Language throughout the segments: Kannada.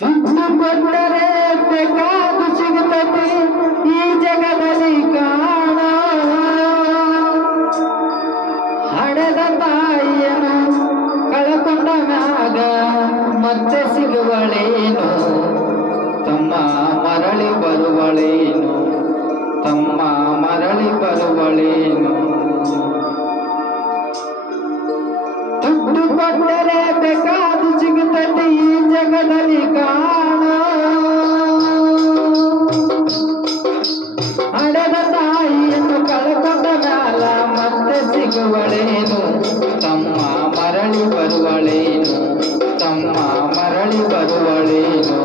ದುಡ್ಡು ಕೊಟ್ಟರೆ ಬೇಕಾದು ಸಿಗುತ್ತದೆ ಈ ಜಗದಲ್ಲಿ ಕಾಣ. ಹಡೆದ ತಾಯಿಯ ಕಳಕೊಂಡ ಮ್ಯಾಗ ಮತ್ತೆ ಸಿಗುವಳೇನು, ತಮ್ಮ ಮರಳಿ ಬರುವಳೇನು, ತಮ್ಮ ಮರಳಿ ಬರುವಳೇನು. ದುಡ್ಡು ಕೊಟ್ಟರೆ ಬೇಕಾದು ಸಿಗುತ್ತದೆ ಈ ಜಗದಲ್ಲಿ ಕಾಣ. ಹಡೆದ ತಾಯಿಯನ್ನು ಕಳ್ಕೊಂಡ ಮ್ಯಾಲ ಮತ್ತೆ ಸಿಗುವಳೇನು, ತಮ್ಮ ಮರಳಿ ಬರುವಳೇನು, ತಮ್ಮ ಮರಳಿ ಬರುವಳೇನು.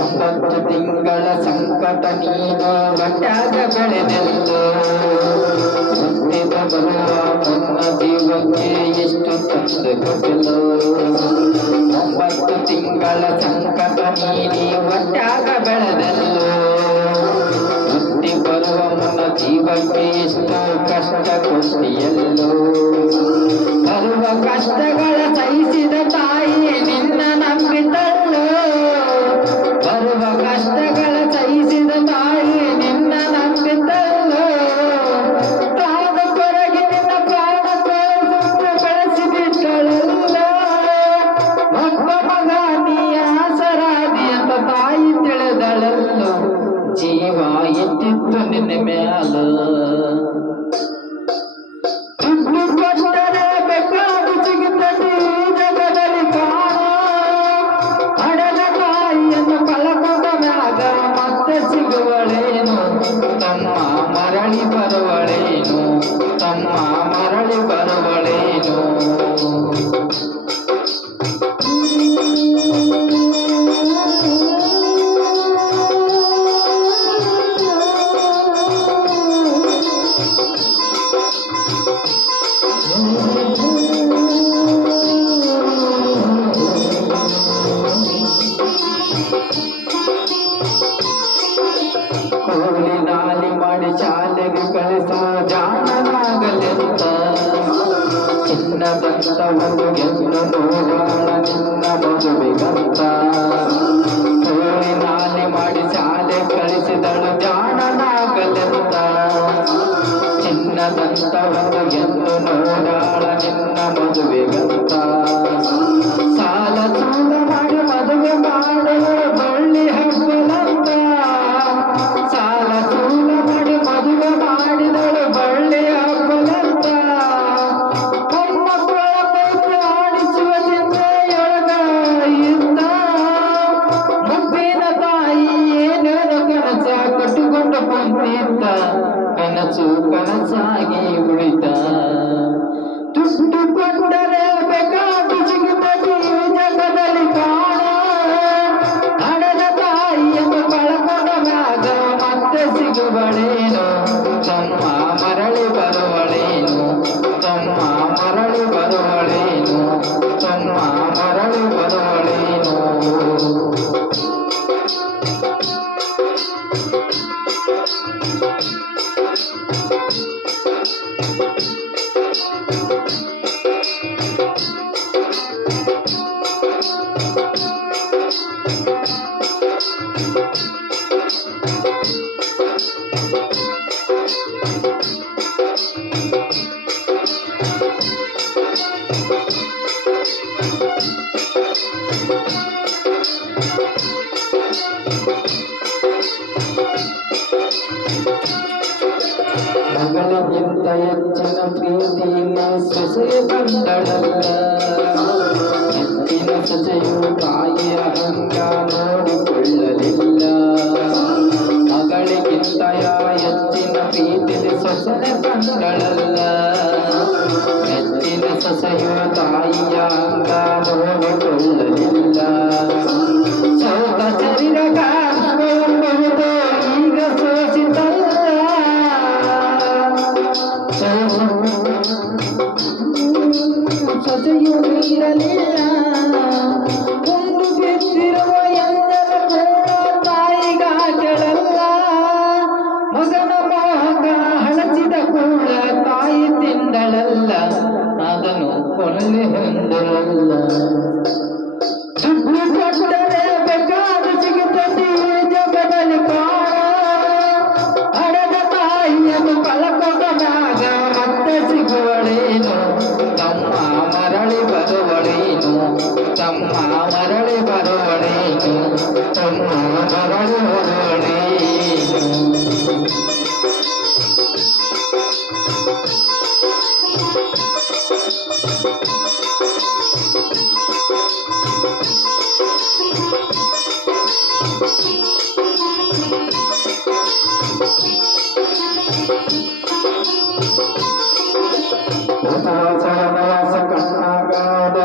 ಒಂಬತ್ತು ತಿಂಗಳ ಸಂಕಟ ನೀನು ಗಟ್ಟಾಗ ಬೆಳೆದೆಲ್ಲೋ, ಹುಟ್ಟಿದ ಬರುವ ನನ್ನ ಜೀವಕ್ಕೆ ಎಷ್ಟು ತಂದು ಕೊಟ್ಟೆಲ್ಲೋ. ಒಂಬತ್ತು ತಿಂಗಳ ಸಂಕಟ ನೀನಿ ಒಟ್ಟಾಗ ಬೆಳೆದೆಲ್ಲೋ, ಹುಟ್ಟಿ ಬರುವ ನನ್ನ ಜೀವಕ್ಕೆ ಎಷ್ಟು ಕಷ್ಟ ಕೊಟ್ಟಿಯಲ್ಲೋ. ಬರುವ ಕಷ್ಟಗಳ ಸಹಿಸಿದ ತಾಯಿ ನಿನ್ನ ನಂಬಿದಲ್ಲೋ, ಬರುವ ಕಷ್ಟಗಳ ಸಹಿಸಿದ ತಾಯಿ ನಿನ್ನ ನಂಬಿದ್ದಲ್ಲೋ. ತಾದ ಕೊರಗಿ ನಿನ್ನ ಪ್ರಾಣ ಬೆಳೆಸಿಬಿಟ್ಟಳಲ್ಲೋ. ಒಬ್ಬ ಮಗ ನೀ ಆಸರಾದಿ ಅಂತ ತಾಯಿ ತಿಳಿದಳಲ್ಲೋ, ಜೀವ ಎತ್ತಿತ್ತು ನಿನ್ನ ಮ್ಯಾಲ. ದುಡ್ಡು ಕೊಟ್ಟರೆ ಬೇಕಾದು ಸಿಗುತ್ತದೆ ಜಗದಲ್ಲಿ ಕಾಣ. ಹಡೆದ ತಾಯಿಯನ್ನು ಕಳಕೊಂಡ ಮ್ಯಾಗ ಮತ್ತೆ ಸಿಗುವಳೇನು, ತಮ್ಮ ಮರಳಿ ಬರುವಳೇನು, ತಮ್ಮ ಮರಳಿ ಬರುವಳೇನು. ಕೂಲಿ ನಾಲಿ ಮಾಡಿ ಶಾಲೆಗೆ ಕಳಿಸೋ ಜಾಣನಾಗಲೆಂತ, ಚಿನ್ನದಂತ ಒಂದು ಗೆದ್ದು ನೋಡೋಣ ನಿನ್ನ ಮದುವೆಗಂತ. ಕೂಲಿ ನಾಲಿ ಮಾಡಿ ಶಾಲೆ ಕಳಿಸಿದಳು ಜಾಣನಾಗಲೆಂತ, ಚಿನ್ನದಂತ ಒಂದು ಗೆದ್ದು ನೋಡೋಣ ನಿನ್ನ ಮದುವೆಗಂತ. ಸಾಲ ಸೂಲ ಮಾಡಿ ಮದುವೆ ಮಾಡಲು ಬಳ್ಳಿ ಹಬ್ಬಲಂತ, ಸಾಲ ಸೂಲ ಮಾಡಿ ಮದುವೆ ಮಾಡಿದಳು ಬಳ್ಳಿ ಹಬ್ಬಲಂತ. ಹೆಣ್ಮಕ್ಕಳ ಮೈತ್ರಿ ಆಡಿಸುವ ಚಿಂತೆಯೊಳಗ ಇದ್ದ, ಮುಪ್ಪಿನ ತಾಯಿ ಏನೇನು ಕನಸ ಕಟ್ಟಿಕೊಂಡು ಬಂದಿದ್ದ, ಕನಸು ಕನಸಾಗಿ ಉಳಿದ. ದುಡ್ಡು ಕೊಟ್ಟರೆ ಬೇಕಾದು ಸಿಗುತ್ತದೆ ಈ ಜಗದಲ್ಲಿ ಕಾಣ. ಹಡೆದ ತಾಯಿಯನ್ನು ಕಳ್ಕೊಂಡ ಮ್ಯಾಗ ಮತ್ತೆ ಸಿಗುವಳೇನು, ತಮ್ಮ ಮರಳಿ ಬರುವಳೇನು, ತಮ್ಮ ಮರಳಿ ಬರುವಳೇನು, ತಮ್ಮ ಮರಳಿ ಬರುವಳೇನು. ಮಗಳಿಗಿಂತ ಹೆಚ್ಚಿನ ಪ್ರೀತಿಯಿಂದ ಸೊಸೆಯ ಬಂದಳಲ್ಲ, ಹೆಚ್ಚಿನ ಸೊಸೆಯು ತಾಯಿಯ ಹಂಗ ನೋಡಿಕೊಳ್ಳಲಿಲ್ಲ. ಮಗಳಿಗಿಂತ ಹೆಚ್ಚಿನ ಪ್ರೀತಿಲಿ ಸೊಸೆಯ ಬಂದಳಲ್ಲ, ಹೆಚ್ಚಿನ ಸೊಸೆಯು ತಾಯಿಯ ಹಂಗ ನೋಡಿಕೊಳ್ಳಲಿಲ್ಲ. ಸೋತ ಶರೀರ ಕಾಣಿಸಿಕೊಳ್ಳಬಹುದು ಈಗ ಸೋಸಿತಲ್ಲ, ಸೊಸೆಯು ನೀಡಲಿಲ್ಲ. ಒಂದು ಬಿದ್ದಿರುವ ಎಂದರ ಕೂಡ ತಾಯಿಗಾಗೆಳಲ್ಲ. ಮಗನ ಮೋಹಕ ಹಳಸಿದ ಕೂಡ ತಾಯಿ ತಿಂದಳಲ್ಲ, ಅದನ್ನು ಕೊಲ್ಲಿ ಹೊಂದರಲ್ಲ. ದುಡ್ಡು ಕೊಟ್ಟರೆ ಬೇಕಾದ ಸಿಗುತ್ತದೆ ಜಗದಲ್ಲಿ ಕಾಣ. ಹಡೆದ ತಾಯಿಯನ್ನು ಕಳಕೊಂಡಾಗ ಮತ್ತೆ ಸಿಗುವಳೇನು, ತಮ್ಮ ಮರಳಿ ಬರುವಳೇನು, ತಮ್ಮ ಮರಳಿ ಬರುವಳೇನು, ತಮ್ಮ ಮರಳಿ ಬರುವಳೇನು. ಉಪವಾಸ ಕಣ್ಣಾಗಾದ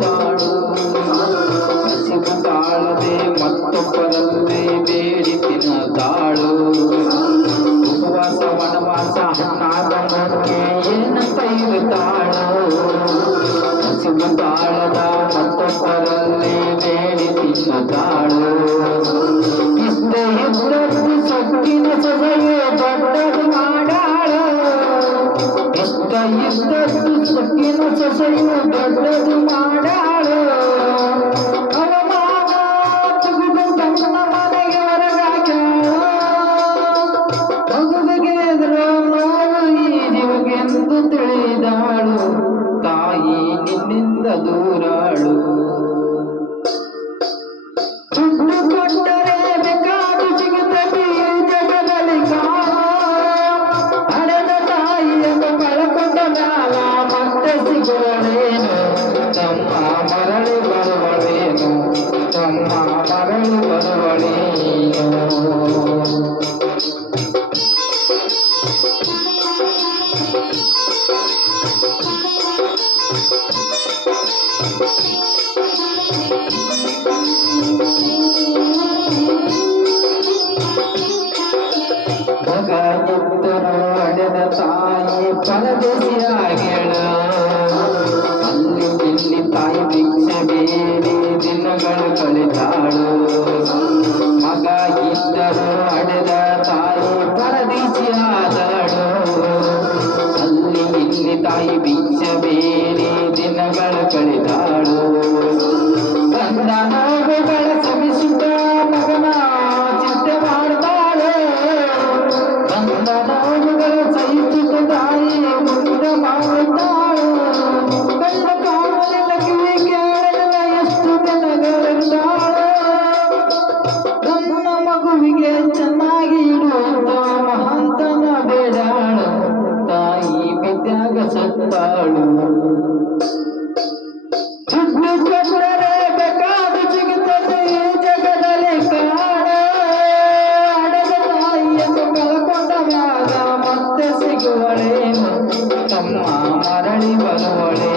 ತಾಳು, ಹಸಿವು ತಾಳದೆ ಮತ್ತೊಬ್ಬರಲ್ಲಿ ಬೇಡಿ ತಿನ್ನದಾಳು. ಉಪವಾಸ ವನವಾಸ ಹಣ್ಣಾದ ನೋಡಿಗೆ ಏನಂತ ಇರುತ್ತಾಳು. ಹಸಿವು ತಾಳದ ಮತ್ತೊಬ್ಬರಲ್ಲಿ ಬೇಡಿ ತಿನ್ನದಾಳು. ಇಷ್ಟೇ ಇದ್ದದ್ದು ಸೊಕ್ಕಿನ ಸೊಸೆಯು ದೊಡ್ಡದು ಮಾಡಾಳು. ಇಷ್ಟ ಇದ್ದದ್ದು ಸೊಕ್ಕಿನ ಸೊಸೆಯು ದೊಡ್ಡದು ಮಾಡಾಳು. ಅವಮಾನ ತೆಗೆದು ತನ್ನ ಮನೆಗೆ ಹೊರಗಾಕ್ಯಾಳ. ಮಗುವಿಗೆ ಎದುರು ನೋವು ಈ ಜೀವಗೆಂದು ತಿಳಿದಾಳು. ತಾಯಿ ನಿನ್ನಿಂದ ದೂರಾಳು. ದುಡ್ಡು ಕೊಟ್ಟರೆ ಬೇಕಾದು ಸಿಗುತ್ತದೆ ಜಗದಲ್ಲಿ ಕಾಣ. ಹಡೆದ ತಾಯಿಯನ್ನು ಕಳಕೊಂಡ ಮ್ಯಾಲ ಮತ್ತೆ ಸಿಗುವಳೇನು, ತಮ್ಮ ಮರಳಿ ಬರುವಳೇನು, ತಮ್ಮ ಮರಳಿ ಬರುವಳೇನು. ಮಗ ಎತ್ತರು ಹಡೆದ ತಾಯಿ ಪರದೇಶಿಯಾಗೆಳ. ಅಲ್ಲಿ ಇಲ್ಲಿ ತಾಯಿ ಭಿಕ್ಷೆ ಬೇಡಿ ದಿನಗಳು ಕಳೆದಾಳು. ಮಗ ಇದ್ದರು ಹಡೆದ ತಾಯಿ ಪರದೇಶಿಯಾದಳು. ಅಲ್ಲಿ ಇಲ್ಲಿ ತಾಯಿ ಭಿಕ್ಷೆ ಬೇಡಿ ದಿನಗಳು ಕಳೆದಾಳು. ಬಂದ ನೋವುಗಳ ಶ್ರಮಿಸಿದ ಮಗನ ಚಿಂತೆ ಮಾಡ್ತಾಳೆ. ಬಂದ ನೋವುಗಳ ಸಹಿಸಿದ ತಾಯಿ ಮುಂದೆ ಮಾಡುತ್ತಾಳು. ಕಣ್ಣ ಕಾಣಲಿಲ್ಲ, ಕಿವಿ ಕೇಳಲಿಲ್ಲ, ಎಷ್ಟು ದಿನಗಳಿದ್ದಾಳು. ನನ್ನ ಮಗುವಿಗೆ ಚೆನ್ನಾಗಿ ಇಡುವಂತ ಮಹಾಂತನ ಬೇಡಾಳು. ತಾಯಿ ಬಿದ್ದಾಗ ಸತ್ತಾಳು. ದುಡ್ಡು ಕೊಟ್ಟರೆ ಬೇಕಾದು ಸಿಗುತ್ತದೆ ಈ ಜಗದಲ್ಲಿ ಕಾಣ. ಹಡೆದ ತಾಯಿಯನ್ನು ಕಳಕೊಂಡ ಮ್ಯಾಗ ಮತ್ತೆ ಸಿಗುವಳೇನು, ತಮ್ಮ ಮರಳಿ ಬರುವಳೇನು.